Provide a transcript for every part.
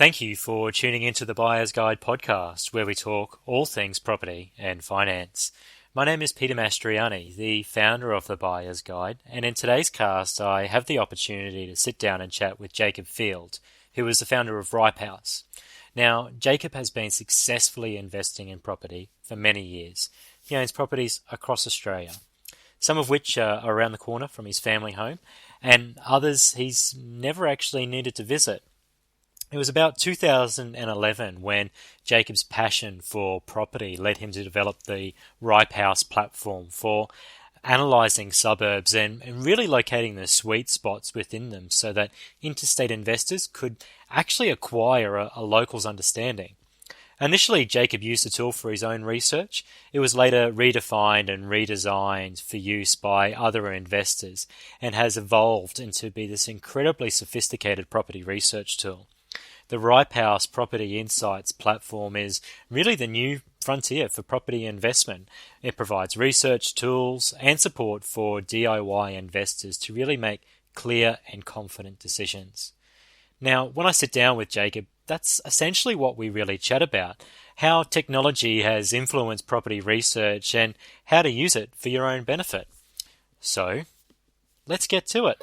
Thank you for tuning into the Buyer's Guide podcast, where we talk all things property and finance. My name is Peter Mastriani, the founder of the Buyer's Guide, and in today's cast I have the opportunity to sit down and chat with Jacob Field, who is the founder of Ripe House. Now, Jacob has been successfully investing in property for many years. He owns properties across Australia, some of which are around the corner from his family home, and others he's never actually needed to visit. It was about 2011 when Jacob's passion for property led him to develop the Ripe House platform for analysing suburbs and really locating the sweet spots within them so that interstate investors could actually acquire a local's understanding. Initially, Jacob used the tool for his own research. It was later redefined and redesigned for use by other investors and has evolved into be this incredibly sophisticated property research tool. The Ripe House Property Insights platform is really the new frontier for property investment. It provides research tools and support for DIY investors to really make clear and confident decisions. Now, when I sit down with Jacob, that's essentially what we really chat about, how technology has influenced property research and how to use it for your own benefit. So, let's get to it.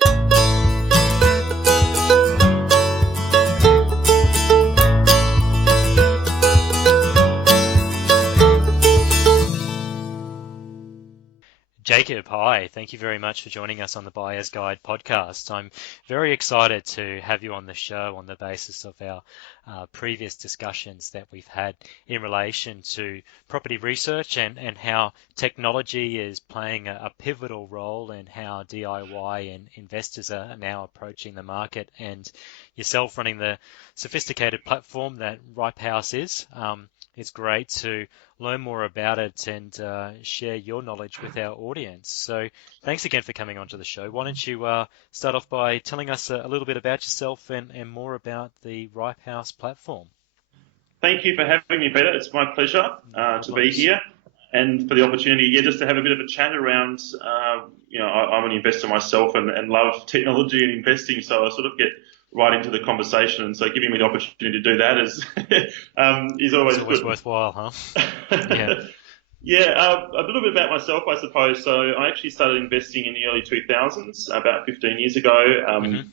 Jacob, hi. Thank you very much for joining us on the Buyer's Guide podcast. I'm very excited to have you on the show on the basis of our previous discussions that we've had in relation to property research and how technology is playing a pivotal role in how DIY and investors are now approaching the market, and yourself running the sophisticated platform that Ripe House is. It's great to learn more about it and share your knowledge with our audience. So thanks again for coming onto the show. Why don't you start off by telling us a little bit about yourself and more about the Ripe House platform. Thank you for having me, Peter. It's my pleasure to be here and for the opportunity, just to have a bit of a chat around, I'm an investor myself and love technology and investing, so I sort of get right into the conversation, and so giving me the opportunity to do that is always good. Worthwhile, huh? Yeah. A little bit about myself, I suppose. So I actually started investing in the early 2000s, about 15 years ago,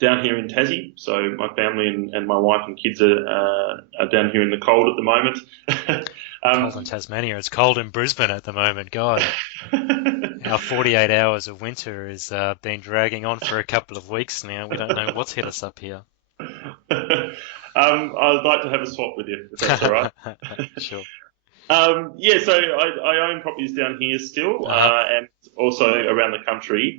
down here in Tassie. So my family and my wife and kids are down here in the cold at the moment. Cold in Tasmania. It's cold in Brisbane at the moment. God. Our 48 hours of winter has been dragging on for a couple of weeks now. We don't know what's hit us up here. I'd like to have a swap with you, if that's all right. Sure. So I own properties down here still, and also around the country.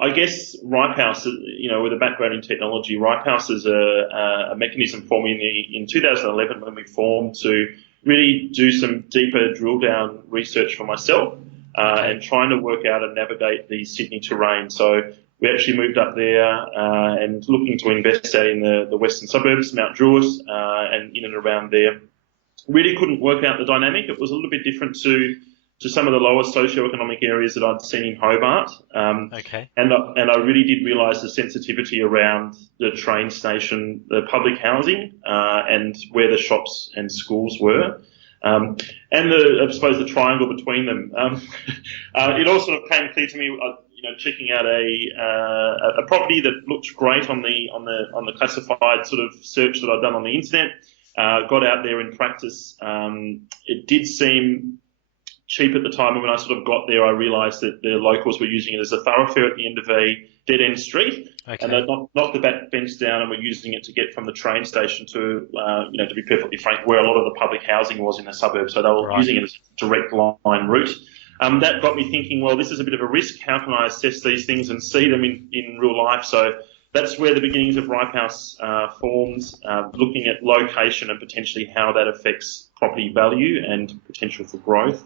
I guess Ripe House, with a background in technology, Ripe House is a mechanism for me in 2011 when we formed to really do some deeper drill down research for myself. And trying to work out and navigate the Sydney terrain. So we actually moved up there and looking to invest out in the western suburbs, Mount Druitt, and in and around there. Really couldn't work out the dynamic. It was a little bit different to some of the lower socioeconomic areas that I'd seen in Hobart. And I really did realise the sensitivity around the train station, the public housing, and where the shops and schools were. And I suppose the triangle between them. It all sort of came clear to me, checking out a property that looked great on the classified sort of search that I'd done on the internet. Got out there in practice. It did seem cheap at the time, and when I sort of got there, I realised that the locals were using it as a thoroughfare at the end of a dead-end street, and they knocked the back fence down and were using it to get from the train station to, to be perfectly frank, where a lot of the public housing was in the suburbs. So they were using it as a direct line route. That got me thinking, well, this is a bit of a risk. How can I assess these things and see them in real life? So that's where the beginnings of Ripe House formed, looking at location and potentially how that affects property value and potential for growth.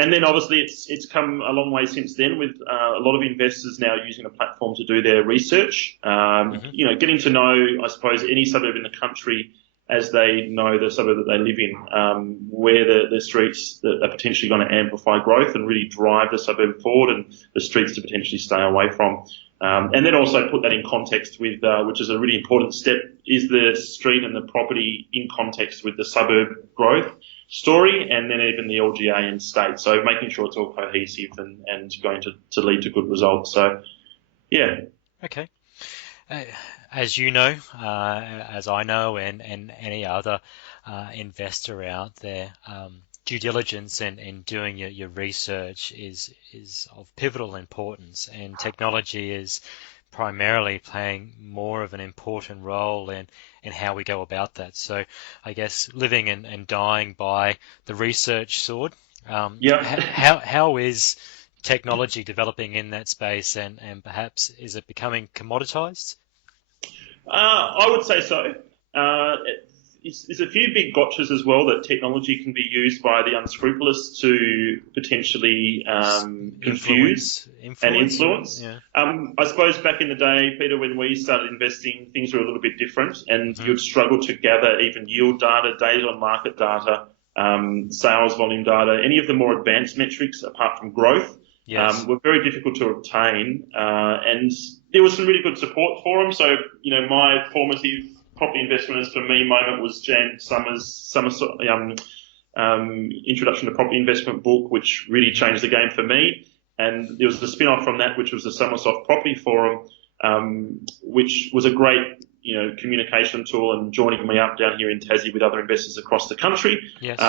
And then obviously it's come a long way since then, with a lot of investors now using a platform to do their research. Getting to know, I suppose, any suburb in the country as they know the suburb that they live in, where the streets that are potentially going to amplify growth and really drive the suburb forward, and the streets to potentially stay away from. And then also put that in context with, which is a really important step, is the street and the property in context with the suburb growth story, and then even the LGA and state. So making sure it's all cohesive and going to lead to good results. So, yeah. Okay. As you know, as I know, and any other investor out there, due diligence and doing your research is of pivotal importance, and technology is primarily playing more of an important role in how we go about that. So I guess living and dying by the research sword. Yeah. How is technology developing in that space, and perhaps is it becoming commoditized? I would say so. There's a few big gotchas as well that technology can be used by the unscrupulous to potentially confuse and influence. Yeah. I suppose back in the day, Peter, when we started investing, things were a little bit different, and you'd struggle to gather even yield data, days on market data, sales volume data, any of the more advanced metrics apart from growth. Yes. Were very difficult to obtain, and there was some really good support for them. So, my formative property investment for me moment was Jan Summers' Introduction to Property Investment book, which really changed the game for me. And there was the spin-off from that, which was the Somersoft Property Forum, which was a great, communication tool and joining me up down here in Tassie with other investors across the country. Yes.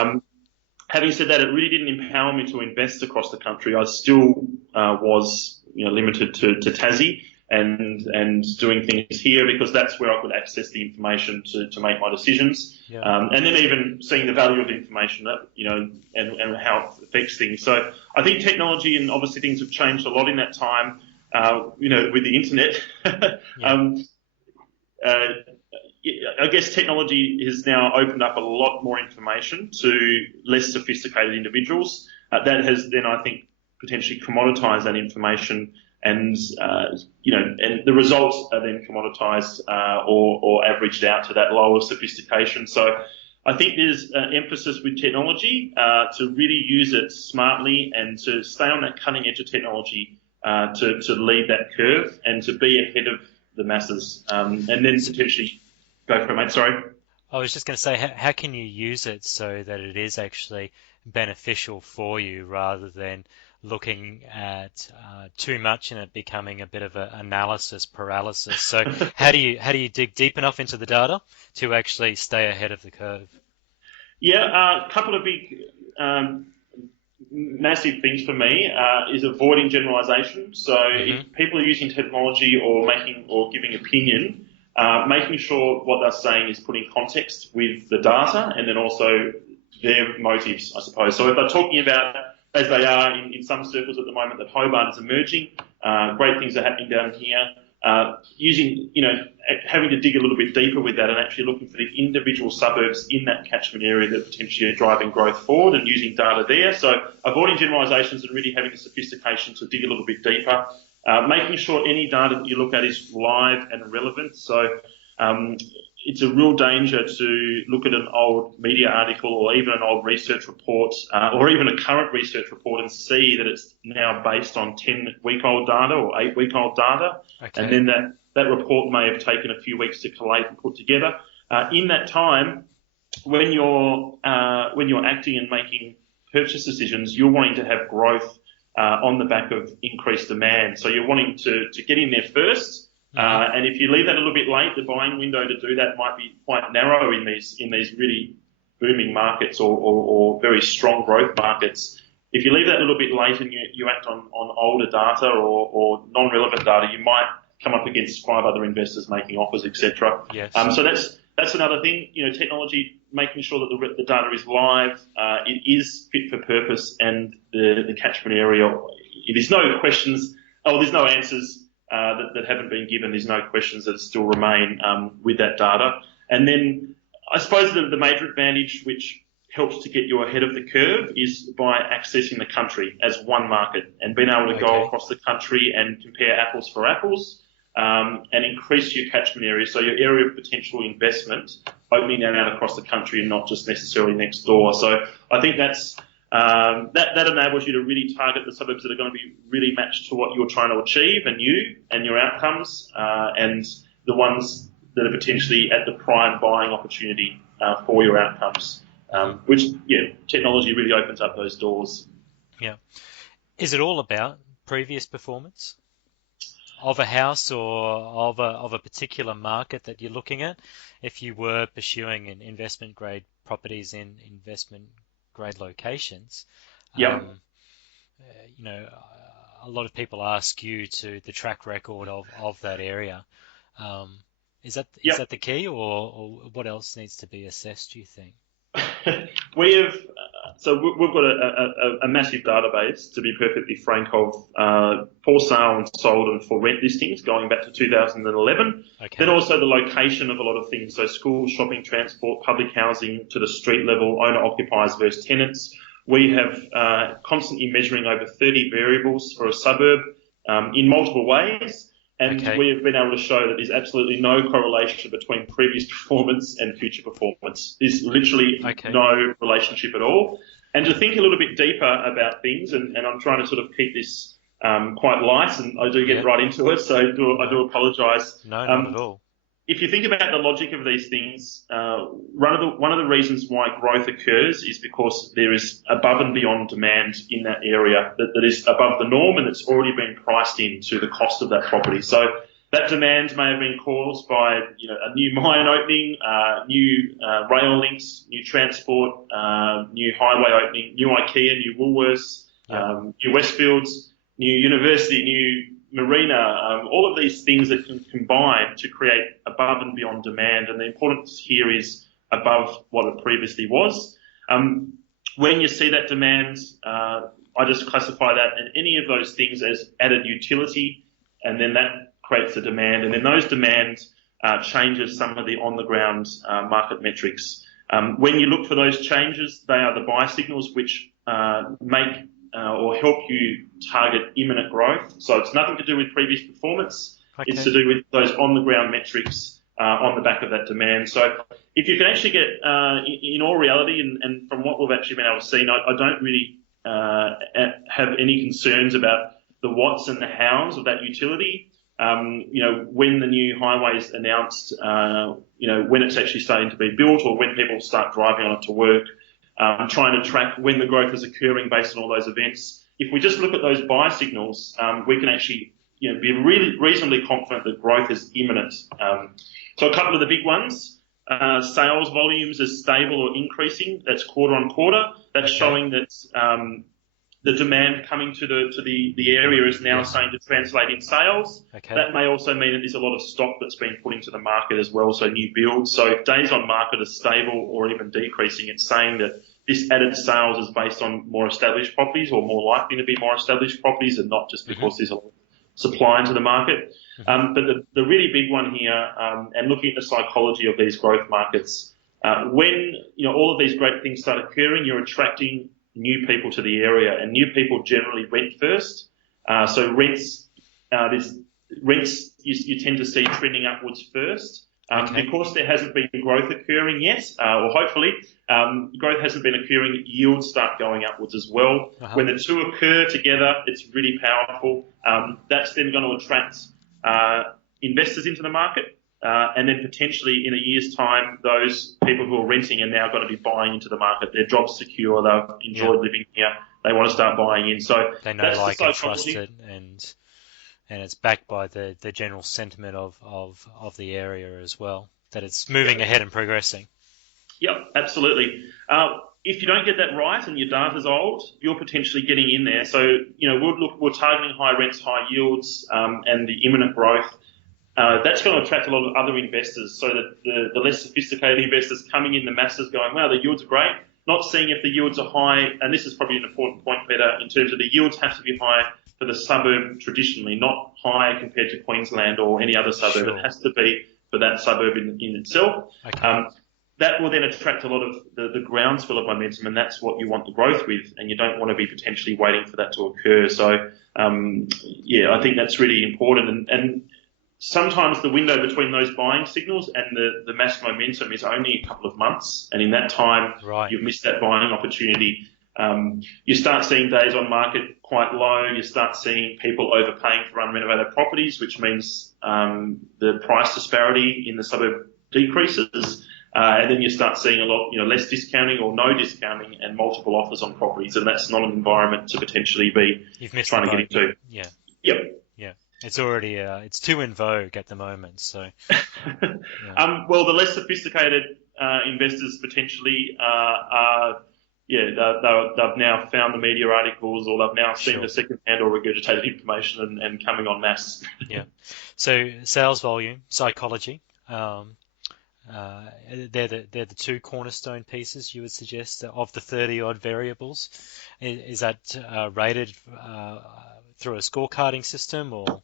Having said that, it really didn't empower me to invest across the country. I still was, limited to Tassie and doing things here because that's where I could access the information to make my decisions. Yeah. And then even seeing the value of the information that, and how it affects things. So I think technology, and obviously things have changed a lot in that time, with the internet. I guess technology has now opened up a lot more information to less sophisticated individuals. That has then, I think, potentially commoditized that information, and and the results are then commoditized or averaged out to that lower sophistication. So I think there's an emphasis with technology to really use it smartly and to stay on that cutting edge of technology to lead that curve and to be ahead of the masses, and then potentially go for it, mate. Sorry. I was just going to say, how can you use it so that it is actually beneficial for you rather than looking at too much and it becoming a bit of an analysis paralysis? So how do you dig deep enough into the data to actually stay ahead of the curve? Yeah, a couple of big massive things for me is avoiding generalization. So if people are using technology or giving opinion, making sure what they're saying is put in context with the data and then also their motives, I suppose. So if they're talking about, as they are in some circles at the moment, that Hobart is emerging, great things are happening down here, having to dig a little bit deeper with that and actually looking for the individual suburbs in that catchment area that potentially are driving growth forward and using data there. So avoiding generalizations and really having the sophistication to dig a little bit deeper. Making sure any data that you look at is live and relevant. So it's a real danger to look at an old media article or even an old research report or even a current research report and see that it's now based on 10-week-old data or 8-week-old data. Okay. And then that report may have taken a few weeks to collate and put together. In that time, when you're acting and making purchase decisions, you're wanting to have growth on the back of increased demand. So you're wanting to get in there first. And if you leave that a little bit late, the buying window to do that might be quite narrow in these really booming markets or very strong growth markets. If you leave that a little bit late and you act on older data or non-relevant data, you might come up against 5 other investors making offers, etc. Yes. So that's another thing. Technology, making sure that the data is live, it is fit for purpose, and the catchment area. There's no questions. There's no answers that haven't been given. There's no questions that still remain with that data. And then I suppose the major advantage which helps to get you ahead of the curve is by accessing the country as one market and being able to go across the country and compare apples for apples and increase your catchment area, so your area of potential investment opening out across the country and not just necessarily next door. So I think that enables you to really target the suburbs that are going to be really matched to what you're trying to achieve and your outcomes, and the ones that are potentially at the prime buying opportunity for your outcomes. Which technology really opens up those doors. Yeah. Is it all about previous performance of a house or of a particular market that you're looking at? If you were pursuing an investment grade properties in investment grade locations, Yep. A lot of people ask you to the track record of that area. Is that the key, or what else needs to be assessed, do you think? We've got a massive database, to be perfectly frank, of for sale and sold and for rent listings going back to 2011. Okay. Then also the location of a lot of things, so schools, shopping, transport, public housing to the street level, owner occupiers versus tenants. We have constantly measuring over 30 variables for a suburb in multiple ways. And we have been able to show that there's absolutely no correlation between previous performance and future performance. There's literally no relationship at all. And to think a little bit deeper about things, and I'm trying to sort of keep this quite light, and I do get right into it, so I do apologise. No, not at all. If you think about the logic of these things, one of the reasons why growth occurs is because there is above and beyond demand in that area that is above the norm, and it's already been priced into the cost of that property. So that demand may have been caused by a new mine opening, new rail links, new transport, new highway opening, new IKEA, new Woolworths, new Westfields, new university, new marina, all of these things that can combine to create above and beyond demand. And the importance here is above what it previously was. When you see that demand, I just classify that and any of those things as added utility, and then that creates the demand. And then those demands changes some of the on-the-ground market metrics. When you look for those changes, they are the buy signals which make or help you target imminent growth. So it's nothing to do with previous performance. It's to do with those on-the-ground metrics on the back of that demand. So if you can actually get, in all reality, and from what we've actually been able to see, I don't really have any concerns about the whats and the hows of that utility. When the new highway's announced, when it's actually starting to be built or when people start driving on it to work, trying to track when the growth is occurring based on all those events. If we just look at those buy signals, we can actually be really reasonably confident that growth is imminent. So a couple of the big ones, sales volumes is stable or increasing. That's quarter on quarter. That's showing that the demand coming to the area is now starting to translate in sales. That may also mean that there's a lot of stock that's been put into the market as well, so new builds. So if days on market are stable or even decreasing, it's saying that this added sales is based on more established properties or more likely to be more established properties and not just because there's a lot of supply into the market. But the really big one here, and looking at the psychology of these growth markets, when all of these great things start occurring, you're attracting new people to the area, and new people generally rent first. So rents you tend to see trending upwards first. Because there hasn't been growth occurring yet, or hopefully growth hasn't been occurring, yields start going upwards as well. When the two occur together, it's really powerful. That's then going to attract investors into the market. And then potentially in a year's time, those people who are renting are now going to be buying into the market. Their job's secure. They've enjoyed living here. They want to start buying in. So they know, like, and trust it, and it's backed by the general sentiment of the area as well, that it's moving ahead and progressing. Yep, absolutely. If you don't get that right and your data's old, you're potentially getting in there. So, we're targeting high rents, high yields, and the imminent growth. That's going to attract a lot of other investors, so that the less sophisticated investors coming in the masses going, wow, the yields are great, not seeing if the yields are high, and this is probably an important point, Peter, in terms of the yields have to be high for the suburb traditionally, not high compared to Queensland or any other suburb. Sure. It has to be for that suburb in itself. That will then attract a lot of the groundswell of momentum, and that's what you want the growth with, and you don't want to be potentially waiting for that to occur. So, I think that's really important. And sometimes the window between those buying signals and the mass momentum is only a couple of months, and in that time, Right. you've missed that buying opportunity. You start seeing days on market quite low. You start seeing people overpaying for unrenovated properties, which means the price disparity in the suburb decreases. And then you start seeing a lot, less discounting or no discounting and multiple offers on properties, and that's not an environment to potentially be You've missed trying the to boat. get into. Yeah. Yep. Yeah. It's already, it's too in vogue at the moment. So, yeah. Well, the less sophisticated investors potentially they've now found the media articles, or they've now seen Sure. the second-hand or regurgitated information and coming en masse. Yeah. So sales volume, psychology, they're the two cornerstone pieces you would suggest of the 30 odd variables. Is that rated through a scorecarding system or?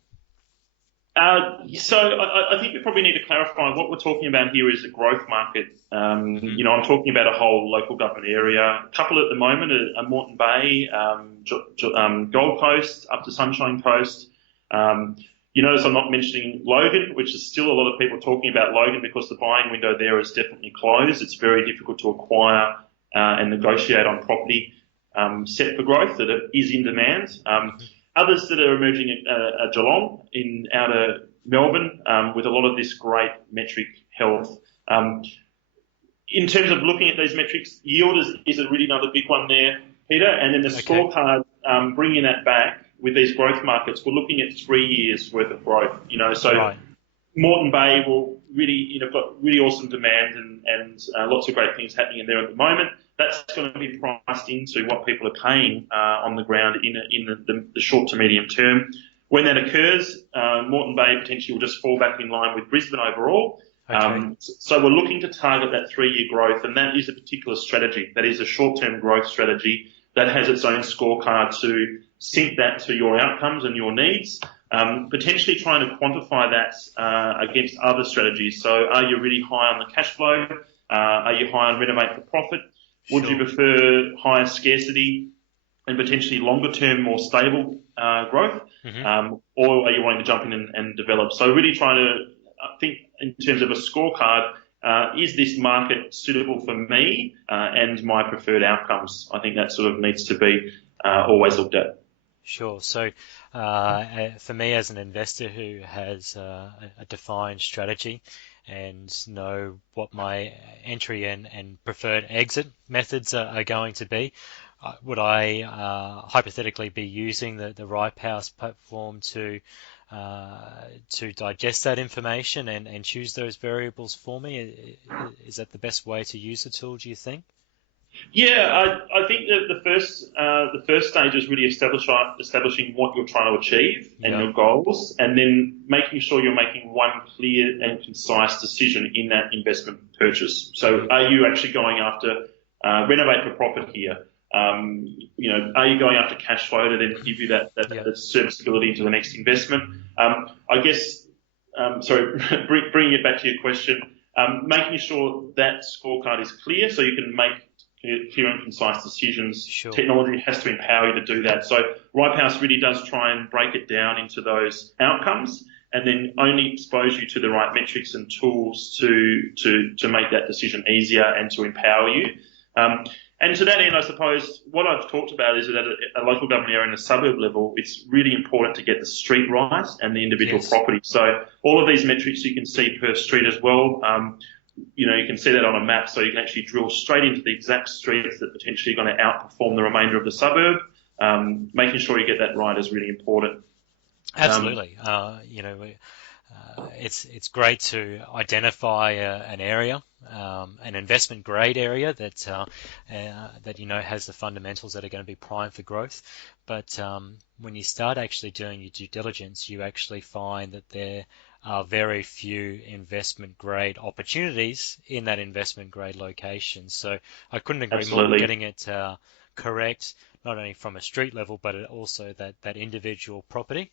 So I think we probably need to clarify what we're talking about here is a growth market. I'm talking about a whole local government area. A couple at the moment are Moreton Bay, Gold Coast, up to Sunshine Coast. You notice I'm not mentioning Logan, which is still a lot of people talking about Logan because the buying window there is definitely closed. It's very difficult to acquire and negotiate on property set for growth that is in demand. Others that are emerging are Geelong in outer Melbourne with a lot of this great metric health. In terms of looking at these metrics, yield is a really another big one there, Peter. And then the scorecard, bringing that back with these growth markets, we're looking at 3 years worth of growth. Right. Moreton Bay will really, got really awesome demand and lots of great things happening in there at the moment. That's going to be priced into what people are paying on the ground in the short to medium term. When that occurs, Moreton Bay potentially will just fall back in line with Brisbane overall. Okay. So we're looking to target that 3-year growth, and that is a particular strategy. That is a short-term growth strategy that has its own scorecard to sync that to your outcomes and your needs. Potentially trying to quantify that against other strategies. So are you really high on the cash flow? Are you high on renovate for profit? Would you prefer higher scarcity and potentially longer term, more stable growth? Or are you wanting to jump in and develop? So really trying to think in terms of a scorecard, is this market suitable for me and my preferred outcomes? I think that sort of needs to be always looked at. Sure. So for me as an investor who has a defined strategy and know what my entry and preferred exit methods are going to be, would I hypothetically be using the Ripehouse platform to digest that information and choose those variables for me? Is that the best way to use the tool, do you think? Yeah, I think that the first stage is really establishing what you're trying to achieve and your goals, and then making sure you're making one clear and concise decision in that investment purchase. So, are you actually going after renovate for profit here? Are you going after cash flow to then give you that serviceability into the next investment? I guess, bringing it back to your question, making sure that scorecard is clear so you can make clear and concise decisions. Sure. Technology has to empower you to do that. So Ripehouse really does try and break it down into those outcomes and then only expose you to the right metrics and tools to make that decision easier and to empower you. And to that end, I suppose what I've talked about is that at a local government area and a suburb level, it's really important to get the street right and the individual property. So all of these metrics you can see per street as well. You can see that on a map, so you can actually drill straight into the exact streets that potentially are going to outperform the remainder of the suburb. Making sure you get that right is really important. Absolutely. It's great to identify an area, an investment grade area that has the fundamentals that are going to be primed for growth. But when you start actually doing your due diligence, you actually find that there are very few investment grade opportunities in that investment grade location. So I couldn't agree more. Getting it correct, not only from a street level, but also that individual property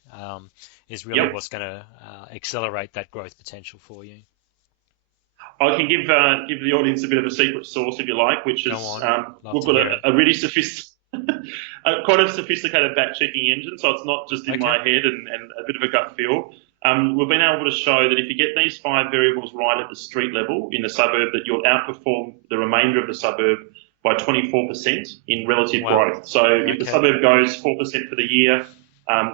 is really what's going to accelerate that growth potential for you. I can give the audience a bit of a secret sauce if you like, which is we've got a really quite a sophisticated back checking engine, so it's not just in my head and a bit of a gut feel. we've been able to show that if you get these 5 variables right at the street level in the suburb, that you'll outperform the remainder of the suburb by 24% in relative growth. So if the suburb goes 4% for the year,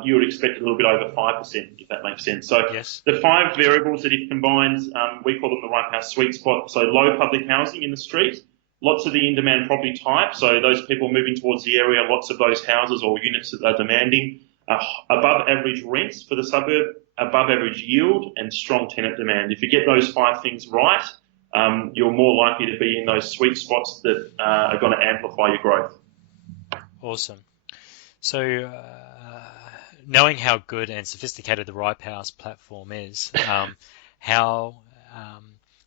you would expect a little bit over 5%, if that makes sense. So the 5 variables that it combines, we call them the Ripe House sweet spot. So low public housing in the street, lots of the in-demand property type, so those people moving towards the area, lots of those houses or units that they're demanding, above average rents for the suburb, above average yield, and strong tenant demand. If you get those 5 things right, you're more likely to be in those sweet spots that are going to amplify your growth. Awesome. So, knowing how good and sophisticated the Ripe House platform is,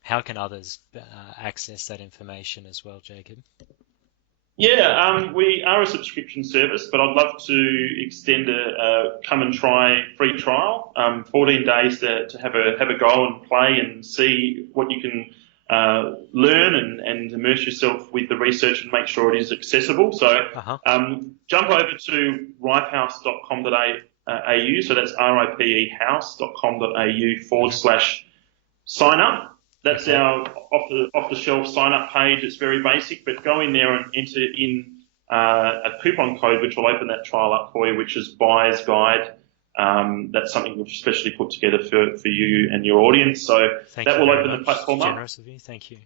how can others access that information as well, Jacob? Yeah, we are a subscription service, but I'd love to extend a come and try free trial, 14 days to have a go and play and see what you can learn and immerse yourself with the research and make sure it is accessible. So jump over to ripehouse.com.au, so that's ripehouse.com.au/sign up. That's our off-the-shelf sign-up page. It's very basic, but go in there and enter in a coupon code which will open that trial up for you, which is Buyer's Guide. That's something we've specially put together for you and your audience. So that will open the platform up. Generous of you. Thank you.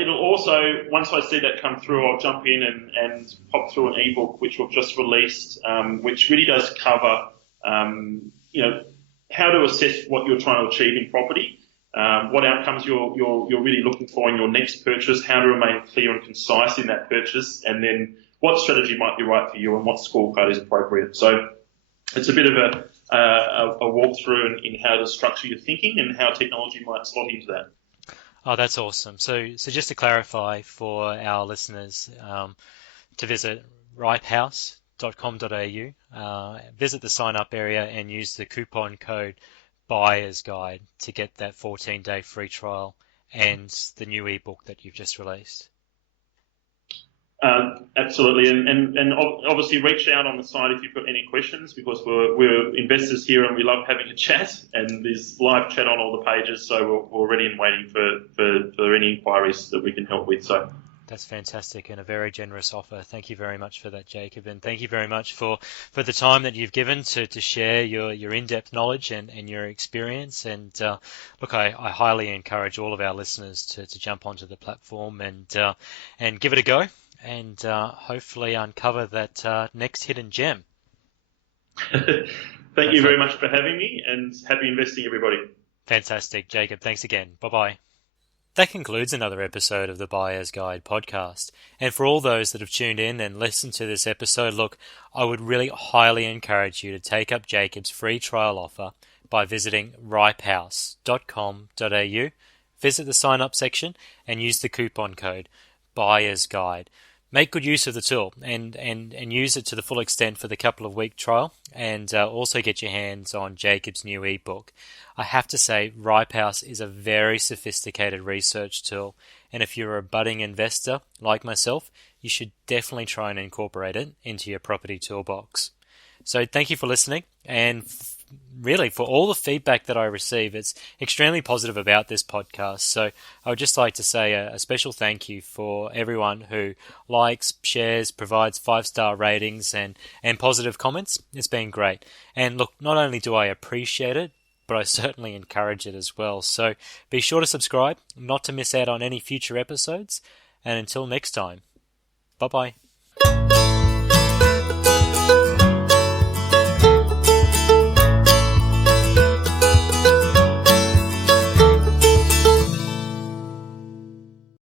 It'll also, once I see that come through, I'll jump in and pop through an ebook which we've just released, which really does cover, how to assess what you're trying to achieve in property. What outcomes you're really looking for in your next purchase, how to remain clear and concise in that purchase, and then what strategy might be right for you and what scorecard is appropriate. So it's a bit of a walkthrough in how to structure your thinking and how technology might slot into that. Oh, that's awesome. So just to clarify for our listeners, to visit ripehouse.com.au, visit the sign up area and use the coupon code Buyer's Guide to get that 14-day free trial and the new ebook that you've just released. Absolutely, and obviously reach out on the site if you've got any questions, because we're investors here and we love having a chat, and there's live chat on all the pages, so we're ready and waiting for any inquiries that we can help with. So that's fantastic and a very generous offer. Thank you very much for that, Jacob, and thank you very much for the time that you've given to share your in-depth knowledge and your experience. And look, I highly encourage all of our listeners to jump onto the platform and give it a go, and hopefully uncover that next hidden gem. Thank you very much for having me, and happy investing, everybody. Fantastic, Jacob. Thanks again. Bye-bye. That concludes another episode of the Buyer's Guide podcast. And for all those that have tuned in and listened to this episode, look, I would really highly encourage you to take up Jacob's free trial offer by visiting ripehouse.com.au, visit the sign-up section and use the coupon code Buyer's Guide. Make good use of the tool and use it to the full extent for the couple of week trial, and also get your hands on Jacob's new ebook. I have to say, Ripehouse is a very sophisticated research tool, and if you're a budding investor like myself, you should definitely try and incorporate it into your property toolbox. So thank you for listening, and really for all the feedback that I receive, it's extremely positive about this podcast. So I would just like to say a special thank you for everyone who likes, shares, provides 5-star ratings and positive comments. It's been great. And look, not only do I appreciate it, but I certainly encourage it as well. So be sure to subscribe not to miss out on any future episodes. And until next time, bye-bye.